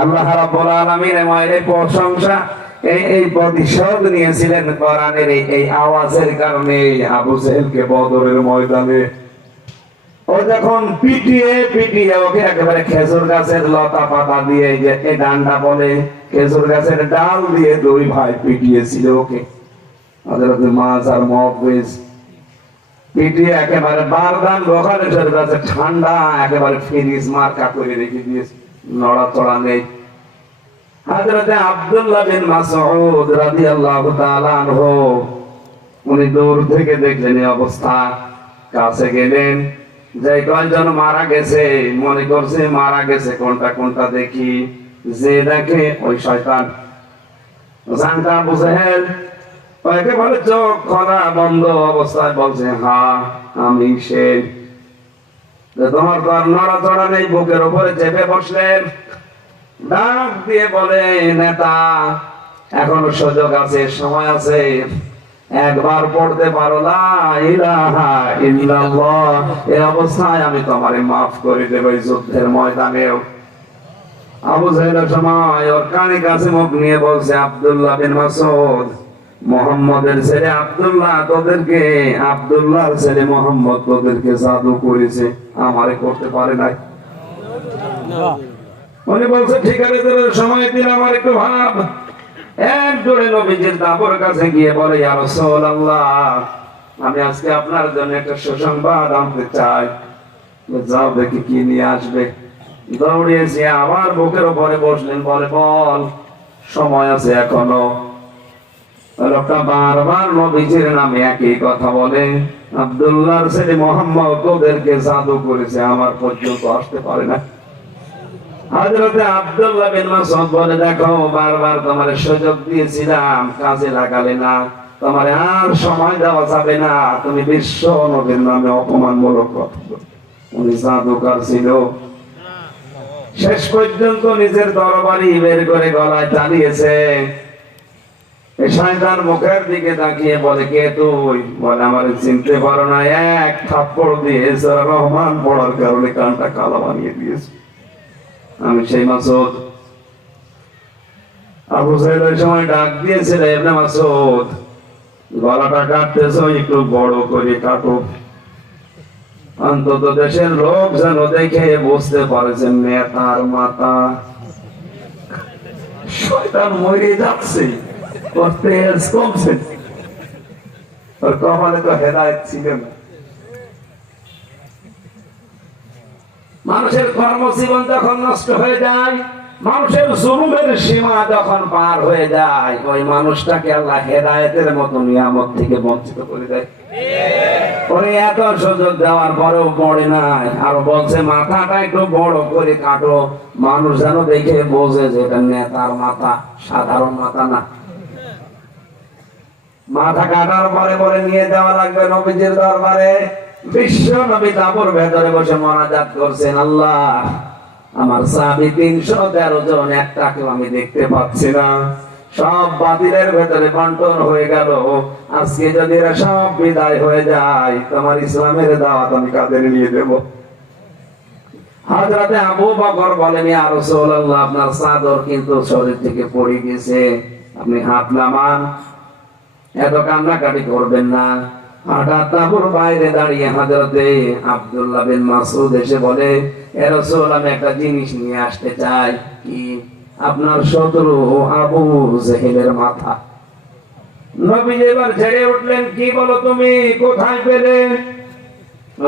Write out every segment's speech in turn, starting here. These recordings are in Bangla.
আল্লাহ রাব্বুল আলামিনের মায়ের প্রশংসা এই প্রতিশোধ নিয়েছিলেন কোরআনের এই আওয়াজের কারণে। আবু জেহেলকে বদরের ময়দানে ও যখন পিটিয়ে পিটিয়ে ওকে একেবারে খেজুর গাছের লতা পাতা দিয়ে, যে এই ডান্ডা বলে, খেজুর গাছের ডাল দিয়ে দুই ভাই পিটিয়েছিল ওকে। হযরত মুআয আর মুআওয়াজ পিটিয়ে একেবারে বারদান বখারের কাছে ঠান্ডা একেবারে ফ্রিজ মার্কা করে রেখে দিয়েছে, নড়াচড়া নেই। হযরত আব্দুল্লাহ বিন মাসউদ রাদিয়াল্লাহু তাআলা আনহু উনি দূর থেকে দেখলেন এই অবস্থা, কাছে গেলেন, যে কয়জন মারা গেছে মনে করছে মারা গেছে কোনটা কোনটা দেখি, যে দেখে ওই শয়তান জানতা আবু জেহেল একেবারে চোখ খোলা বন্ধ অবস্থায় বলছে, হ্যাঁ আমি সে। তোমার নড়াচড়া নেই, বুকের উপরে চেপে বসলেন, ডাক দিয়ে বলে, নেতা এখনো সুযোগ আছে, সময় আছে, একবার পড়তে পারো লা ইলাহা ইল্লাল্লাহ, এই অবস্থায় আমি তোমারে মাফ করে দেব এই যুদ্ধের ময়দানেও। আবু জেহেলের সময় ওর কানে কাছে মুখ নিয়ে বলছে, আব্দুল্লাহ বিন মাসউদ, মুহাম্মদের ছেলে আব্দুল্লাহ তোদেরকে, আব্দুল্লাহর ছেলে মুহাম্মদ তোদেরকে জাদু করেছে, আমারে করতে পারে নাই। উনি বলছে, ঠিক আছে তোদের সময় দিলে আমার একটু ভাব। এক জোরে নবীজির দাবর কাছে গিয়ে বলে, ইয়া রাসূলুল্লাহ, আমি আজকে আপনার জন্য একটা সুসংবাদ আনতে চাই। যাও দেখি কি নিয়ে আসবে। দৌড়িয়েছে, আবার বুকের উপরে বসলেন, বলে, বল, সময় আছে এখনো। লোকটা বারবার নবীজির নামে একই কথা বলে, আব্দুল্লাহর ছেলে মুহাম্মদ তোদেরকে জাদু করেছে, আমার পর্যন্ত আসতে পারে না। হযরত আব্দুল্লাহ বিন মাসউদ বলে, দেখো বারবার তোমার সুযোগ দিয়েছিলাম, কাজে লাগালে না, তোমার আর সময় দেওয়া যাবে না, তুমি বিশ্ব নবীর নামে অপমানমূলক কথা। উনি জাদুকর ছিল, শেষ পর্যন্ত নিজের তরবারি বের করে গলায় চালিয়েছে। শয়তান মুখের দিকে তাকিয়ে বলে, কে তুই? বলে, আমার চিনতে পারো না? এক থাপ্পড় দিয়ে সূরা রহমান পড়ার কারণে কানটা কালো বানিয়ে দিয়েছে, আমি সেই মাসউদ। আবু জেহেল ওই সময় ডাক দিয়েছিল, ইবনে মাসউদ, গলাটা কাটতেছো, একটু বড় করে কাটো, অন্তত দেশের লোক যেন দেখে বুঝতে পারেছে নেতার মাথা। শয়তান মরে যাচ্ছে, ওর তেজ কমছে, ওর কপালে তো হেদায়েত ছিল না। মানুষের কর্মজীবন যখন নষ্ট হয়ে যায়, মানুষের জুলুমের সীমা যখন পার হয়ে যায়, ওই মানুষটাকে আল্লাহ হেদায়েতের মতো নিয়ামত থেকে বঞ্চিত করে দেয়। উনি এত সুযোগ দেওয়ার পরেও পড়ে নাই, আর বলছে মাথাটা একটু বড় করে কাটো, মানুষ যেন দেখে বোঝে যে এটা নেতার মাথা, সাধারণ মাথা না। মাথা কাটার পরে বলে নিয়ে যাওয়া লাগবে নবীজির দরবারে। বিশ্ব নবী তাঁবুর ভেতরে বসে মোনাজাত করছেন, আল্লাহ আমার সাহাবী 313 জন, একটাকেও আমি দেখতে পাচ্ছি না, সব বাতিলের ভেতরে বন্টন হয়ে গেল। আজকে যদি এরা সব বিদায় হয়ে যায়, তোমার ইসলামের দাওয়াত আমি কাদের নিয়ে দেব? হযরত আবু বকর বলেন, ইয়া রাসূলুল্লাহ, আপনার চাদর কিন্তু শরীর থেকে পড়ে গেছে, আপনি হাত নামান, এত কান্নাকাটি করবেন না। হঠাৎ তাঁবুর বাইরে দাঁড়িয়ে হযরতে আব্দুল্লাহ বিন মাসউদ এসে বলে, ইয়া রাসূল, আমি একটা জিনিস নিয়ে আসতে চাই। কি? আপনার শত্রু আবু জেহেলের মাথা। নবীজি এবার ছেড়ে উঠলেন, কি বলো তুমি? কোথায় পেলে?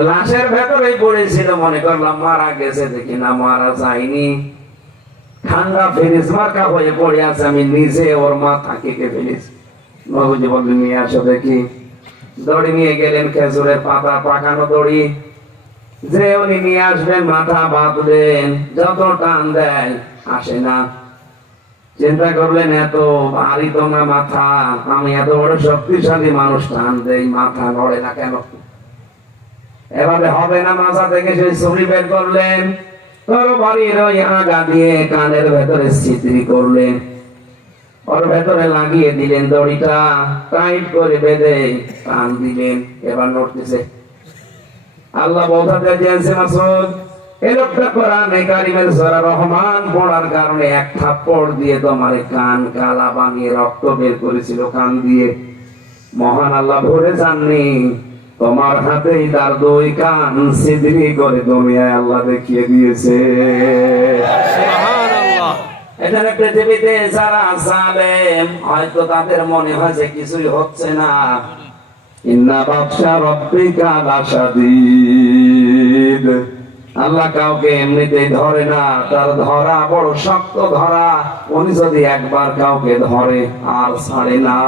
লাশের ভেতরেই পড়েছিল, মনে করলাম মারা গেছে, দেখি না মারা যায়নি, ঠান্ডা ফ্রিজ মার্কা হয়ে পড়ে আছে, আমি নিজে ওর মাথা কেটে ফেলেছি। নবীজি বললেন, নিয়ে আসো দেখি। দড়ি নিয়ে গেলেন, খেজুরের পাতা পাকানো দড়ি, যে উনি নিয়ে আসবেন, মাথা বাঁধলেন, যত টান দেয় আসে না। চিন্তা করলেন, এত ভারী তো না মাথা, আমি এত বড় শক্তিশালী মানুষ, টান দেই, মাথা নড়ে না কেন? এভাবে হবে না। মাথা থেকে সেই ছুরি বের করলেন, তরবারির ওই আগা দিয়ে কানের ভেতরে ছিদ্রি করলেন, ওর ভেতরে লাগিয়ে দিলেন, দড়িটা টাইট করে বেঁধে টান দিলেন, এবার নড়তেছে। আল্লাহ বোঝাতে দিয়েছে, মাসউদ এই লোকটা কোরআনে কারিমের সূরা রহমান পড়ার কারণে এক থাপ্পড় দিয়ে তোমার কান কালা বানিয়ে রক্ত বের করেছিল কান দিয়ে। মহান আল্লাহ ভরে যাননি, তোমার হাতেই তার দুই কান সিদরি করে দুনিয়ায় আল্লাহ দেখিয়ে দিয়েছে। এখানে পৃথিবীতে যারা জালেম হয়তো তাদের মনে হয় যে কিছুই হচ্ছে না, ইন্না বাতশা রাব্বিকা লাশাদীদ। আল্লাহ কাউকে এমনিতেই ধরে না, তার ধরা বড় শক্ত ধরা। উনি যদি একবার কাউকে ধরে আর ছাড়ে না।